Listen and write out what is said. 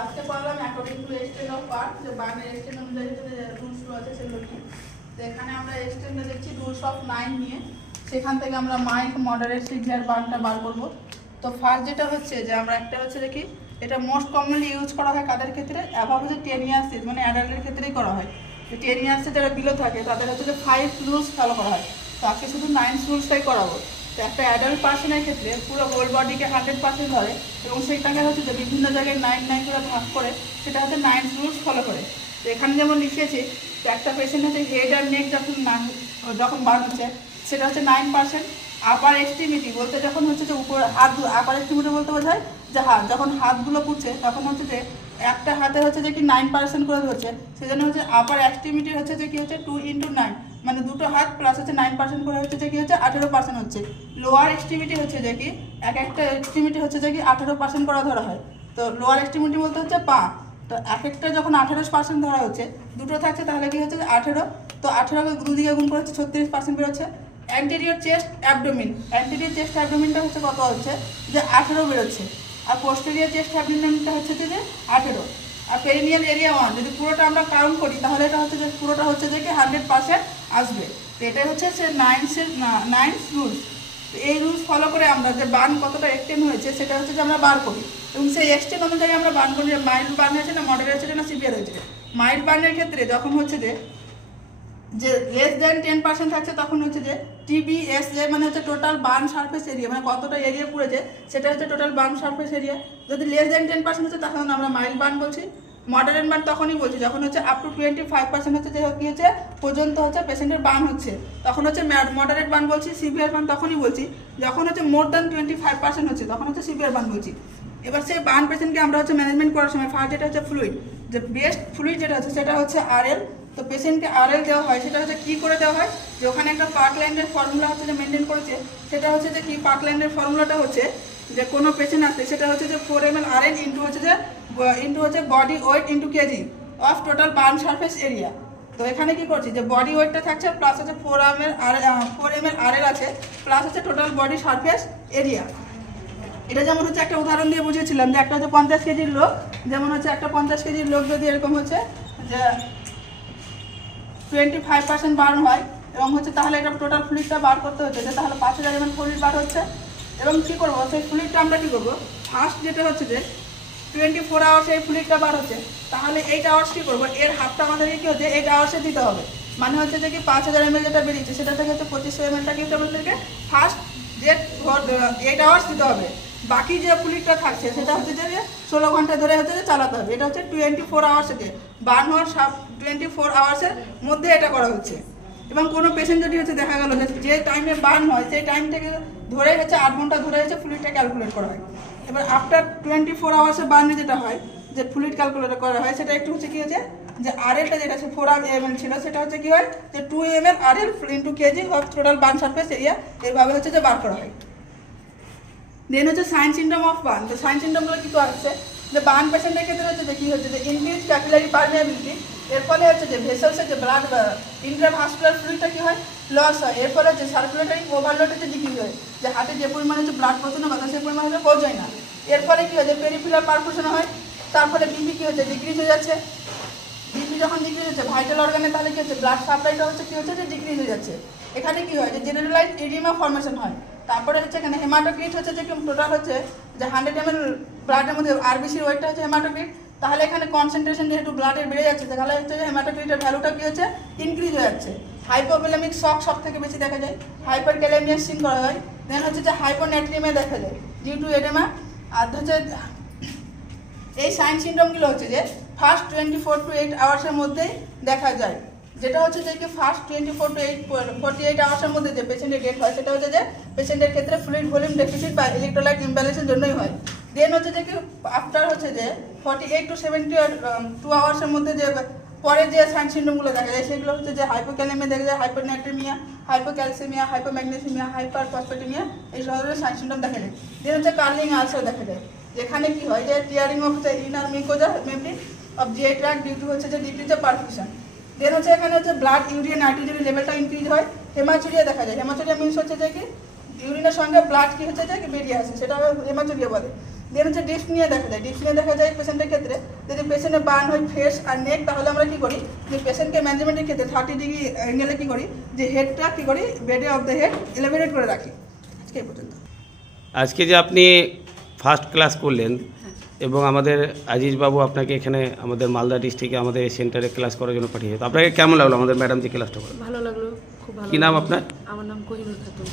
আজকে পড়লাম according to extend of part, যে বার্নের এক্সটেন্ড অনুযায়ী যে রুলসগুলো আছে সেগুলো কি। তো এখানে আমরা এক্সটেন্ডে দেখছি রুলস অফ 9 নিয়ে, সেখান থেকে আমরা মাইল্ড, মডারেট, সিভিয়ার বার্নটা বার করবো। তো ফার্স্ট যেটা হচ্ছে যে আমরা একটা হচ্ছে দেখি, এটা মোস্ট কমনলি ইউজ করা হয় কাদের ক্ষেত্রে, অ্যাভাব হচ্ছে 10 ইয়ার্স এজ, মানে অ্যাডাল্টের ক্ষেত্রেই করা হয়। 10 ইয়ার্সে যারা বিলো থাকে তাদের হচ্ছে যে 5 রুলস ফলো করা হয়। তো আজকে শুধু 9 রুলসটাই করাবো। তো একটা অ্যাডাল্ট পার্সনের ক্ষেত্রে পুরো হোল বডিকে 100% ধরে এবং সেটাকে হচ্ছে যে বিভিন্ন জায়গায় 9 করে ভাগ করে, সেটা হচ্ছে 9 রুলস ফলো করে। তো এখানে যেমন লিখেছি, তো একটা পেশেন্ট হচ্ছে হেড আর নেক যখন বার্ন হচ্ছে সেটা হচ্ছে 9%। আপার এক্সট্রিমিটি বলতে যখন হচ্ছে যে উপর হাত, আপার এক্সট্রিমিটি বলতে বোঝায় যে হাত, যখন হাতগুলো পুড়ছে তখন হচ্ছে যে একটা হাতে হচ্ছে যে কি 9% করে ধরছে, সেজন্য হচ্ছে আপার এক্সট্রিমিটি হচ্ছে যে কি হচ্ছে 2 × 9, মানে দুটো হাত প্লাস হচ্ছে 9% করে হচ্ছে যে কি হচ্ছে 18% হচ্ছে। লোয়ার এক্সট্রিমিটি হচ্ছে যে কি একটা এক্সট্রিমিটি হচ্ছে যে কি 18% করা ধরা হয়। তো লোয়ার এক্সট্রিমিটি বলতে হচ্ছে পা। তো এক একটা যখন 18% ধরা হচ্ছে, দুটো থাকছে তাহলে কি হচ্ছে যে 18। তো 18কে দুদিকে গুণ করে হচ্ছে 36% বেরোচ্ছে। Anterior chest abdomen, anterior chest অ্যাবডোমিনটা হচ্ছে কত হচ্ছে যে 18 বেরোচ্ছে, আর পোস্টেরিয়র চেস্ট অ্যাবডোমিনটা হচ্ছে যে 18। আর পেরিনিয়াল এরিয়া 1 যদি পুরোটা আমরা কাউন্ট করি তাহলে এটা হচ্ছে যে পুরোটা হচ্ছে যে কি 100% আসবে। তো এটাই হচ্ছে সে 9 রুলস। তো এই রুলস ফলো করে আমরা যে বার্ন কতটা এক্সটেন্ড হয়েছে সেটা হচ্ছে যে আমরা বার করি, এবং সেই এক্সটেন্ড অনুযায়ী আমরা বার্ন করি যে মাইল্ড বার্ন হয়েছে না, মডারেট হয়েছে না, সিভিয়ার হয়েছে। মাইল্ড বার্নের ক্ষেত্রে যখন হচ্ছে যে লেস দেন 10% থাকছে তখন হচ্ছে যে TBSA, মানে হচ্ছে টোটাল বার্ন সারফেস এরিয়া, মানে কতটা এরিয়া পুড়েছে সেটা হচ্ছে টোটাল বার্ন সারফেস এরিয়া। যদি লেস দেন 10% হচ্ছে তখন আমরা মাইল্ড বার্ন বলছি। মডারেট বার্ন তখনই বলছি যখন হচ্ছে আপ টু 25% হচ্ছে যে কী হচ্ছে পর্যন্ত হচ্ছে পেশেন্টের বার্ন হচ্ছে, তখন হচ্ছে মডারেট বার্ন বলছি। সিভিয়ার বার্ন তখনই বলছি যখন হচ্ছে মোর দ্যান 25% হচ্ছে, তখন হচ্ছে সিভিয়ার বার্ন বলছি। এবার সেই বার্ন পেশেন্টকে আমরা হচ্ছে ম্যানেজমেন্ট করার সময় ফার্স্ট যেটা হচ্ছে ফ্লুইড, যে বেস্ট ফ্লুইড যেটা হচ্ছে সেটা হচ্ছে RL। তো পেশেন্টকে RL দেওয়া হয়, সেটা হচ্ছে কী করে দেওয়া হয়, যে ওখানে একটা পার্কল্যান্ডের ফর্মুলা হচ্ছে যে মেনটেন করেছে, সেটা হচ্ছে যে কি পার্কল্যান্ডের ফর্মুলাটা হচ্ছে যে কোনো পেশেন্ট আসলে সেটা হচ্ছে যে 4 ml RL ইন্টু হচ্ছে body weight into KG of total burn surface area. তো এখানে কি করছি যে বডি ওয়েটটা থাকছে প্লাস হচ্ছে 4 ml RL আছে প্লাস হচ্ছে টোটাল বডি সারফেস এরিয়া। এটা যেমন হচ্ছে একটা উদাহরণ দিয়ে বুঝিয়েছিলাম যে একটা হচ্ছে 50 কেজির লোক, যেমন হচ্ছে একটা 50 কেজির লোক যদি এরকম হচ্ছে যে 25% বার্ন হয় এবং হচ্ছে তাহলে এটা টোটাল ফ্লুইডটা বার করতে হচ্ছে যে তাহলে 5000 ml ফ্লুইড বার হচ্ছে। এবং কী করবো সেই ফ্লুইডটা আমরা কী করবো, ফার্স্ট যেটা হচ্ছে যে 24 আওয়ার্স এই ফ্লুইডটা বার হচ্ছে, তাহলে 8 আওয়ার্স কী করবো, এর হাফটা আমাদেরকে কী হচ্ছে 8 আওয়ার্সে দিতে হবে। মানে হচ্ছে যে কি 5000 ml যেটা বেরিয়েছে সেটা থেকে হচ্ছে 2500 mlটা কিন্তু আমাদেরকে ফার্স্ট যে 8 আওয়ার্স দিতে হবে। বাকি যে ফ্লুইডটা থাকছে সেটা হচ্ছে যে 16 ঘন্টা ধরে হচ্ছে যে চালাতে হবে। এটা হচ্ছে 24 আওয়ার্সে বার্ন হওয়ার 24 আওয়ার্সের মধ্যে এটা করা হচ্ছে। এবং কোনো পেশেন্ট যদি হচ্ছে দেখা গেল যে টাইমে বার্ন হয় সেই টাইম থেকে ধরে হচ্ছে 8 ঘন্টা ধরে হচ্ছে ফ্লুইডটা ক্যালকুলেট করা হয়। এবার আফটার 24 আওয়ার্সে বার্নে যেটা হয় যে ফ্লুইড ক্যালকুলেট করা হয় সেটা একটু হচ্ছে কী হচ্ছে যে RLটা যেটা 4 ml ছিল সেটা হচ্ছে কী হয় যে 2 ml RL into KG of total burn surface area, এইভাবে হচ্ছে যে বার করা হয়। দেন হচ্ছে সাইন সিনড্রোম অফ বার্ন। তো সাইন সিনড্রোমগুলো কী হচ্ছে যে বার্ন পেশেন্টের ক্ষেত্রে হচ্ছে যে কী হচ্ছে যে ইনক্রিজ ক্যাপিলারি পারমিয়াবিলিটি, এর ফলে হচ্ছে যে ভেসেলসের যে ব্লাড ইন্ট্রাভাস্কুলার ফ্লুইডটা কী হয় লস হয়, এর ফলে যে সার্কুলেটারি ওভারলোড হচ্ছে ডিক্রিজ হয়, যে হার্টে যে পরিমাণে হচ্ছে ব্লাড পৌঁছানো কথা সেই পরিমাণে হচ্ছে পৌঁছায় না। এর ফলে কী হয় যে পেরিফেরাল পারফিউশন হয়, তার ফলে বিপি কী হচ্ছে ডিক্রিজ হয়ে যাচ্ছে। বিপি যখন ডিক্রিজ হচ্ছে ভাইটাল অর্গানে তাহলে কী হচ্ছে ব্লাড সাপ্লাইটা হচ্ছে কী হচ্ছে যে ডিক্রিজ হয়ে যাচ্ছে। এখানে কী হয় যে জেনারেলাইজ এডিমা ফর্মেশন হয়। তারপরে হচ্ছে এখানে হেমাটোক্রিট হচ্ছে যে টোটাল হচ্ছে যে 100 ml ব্লাডের মধ্যে RBCর ওয়েটটা হচ্ছে হেমাটোক্রিট, তাহলে এখানে কনসেন্ট্রেশন যেহেতু ব্লাডের বেড়ে যাচ্ছে তাহলে হচ্ছে যে হেমাটোক্রিটের ভ্যালুটা কী হচ্ছে ইনক্রিজ হয়ে যাচ্ছে। হাইপোভোলেমিক শক সব থেকে বেশি দেখা যায়, হাইপার ক্যালেমিয়া সিন করা হয়, দেন হচ্ছে যে হাইপোন্যাট্রিমিয়া দেখা যায় ডিউ টু এডেমা। আর হচ্ছে এই সাইন সিনড্রোমগুলো হচ্ছে যে ফার্স্ট 24 to 8 আওয়ার্সের মধ্যেই দেখা যায়, যেটা হচ্ছে যে কি ফার্স্ট 24 to 48 আওয়ার্সের মধ্যে যে পেশেন্টের ডেথ হয় সেটা হচ্ছে যে পেশেন্টের ক্ষেত্রে ফ্লুইড ভলিউম ডেফিসিট বা ইলেকট্রোলাইট ইমব্যালেন্সের জন্যই হয়। দেন হচ্ছে যে কি আফটার হচ্ছে যে 48 to 72 আওয়ার্সের মধ্যে যে পরে যে সাইন সিনড্রোমগুলো দেখা যায় সেগুলো হচ্ছে যে হাইপোক্যালেমিয়া দেখা যায়, হাইপোন্যাট্রিমিয়া, হাইপোক্যালসিমিয়া, হাইপোম্যাগনেসিমিয়া, হাইপারফসফেটিমিয়া, এই ধরনের সাইন সিনড্রোম দেখা যায়। দেন হচ্ছে কার্লিং আলসার দেখা যায়, যেখানে কি হয় যে tearing of the inner mucosa membrane of GI tract due to হচ্ছে যে ডিক্রিজ অফ পারফিউশন। দেন হচ্ছে এখানে হচ্ছে ব্লাড ইউরিয়া নাইট্রোজেন লেভেলটা ইনক্রিজ হয়। হেমাচুরিয়া দেখা যায়, হেমাচুরিয়া মিনস হচ্ছে যে কি ইউরিনের সঙ্গে ব্লাড কি হচ্ছে যে বেরিয়ে আসে, সেটা হেমাচুরিয়া বলে। দেন হচ্ছে ডিপস নিয়ে দেখা যায়, ডিপস নিয়ে দেখা যায় পেশেন্টের ক্ষেত্রে যদি পেশেন্টের বার্ন হয় ফেস আর নেক, তাহলে আমরা কি করি যে পেশেন্টকে ম্যানেজমেন্টের ক্ষেত্রে 30 ডিগ্রি অ্যাঙ্গেলে কি করি যে হেডটা কি করি বেডে অফ দ্য হেড এলিভেটেড করে রাখি। আজকে এই পর্যন্ত। আজকে যে আপনি ফার্স্ট ক্লাস করলেন এবং আমাদের আজিজ বাবু আপনাকে এখানে আমাদের মালদা ডিস্ট্রিক্টে আমাদের সেন্টারে ক্লাস করার জন্য পাঠিয়েছে, তো আপনাকে কেমন লাগলো আমাদের ম্যাডাম যে ক্লাসটা করলেন? ভালো লাগলো, খুব ভালো। কী নাম আপনার? আমার নাম কোহিনুর খাতুন।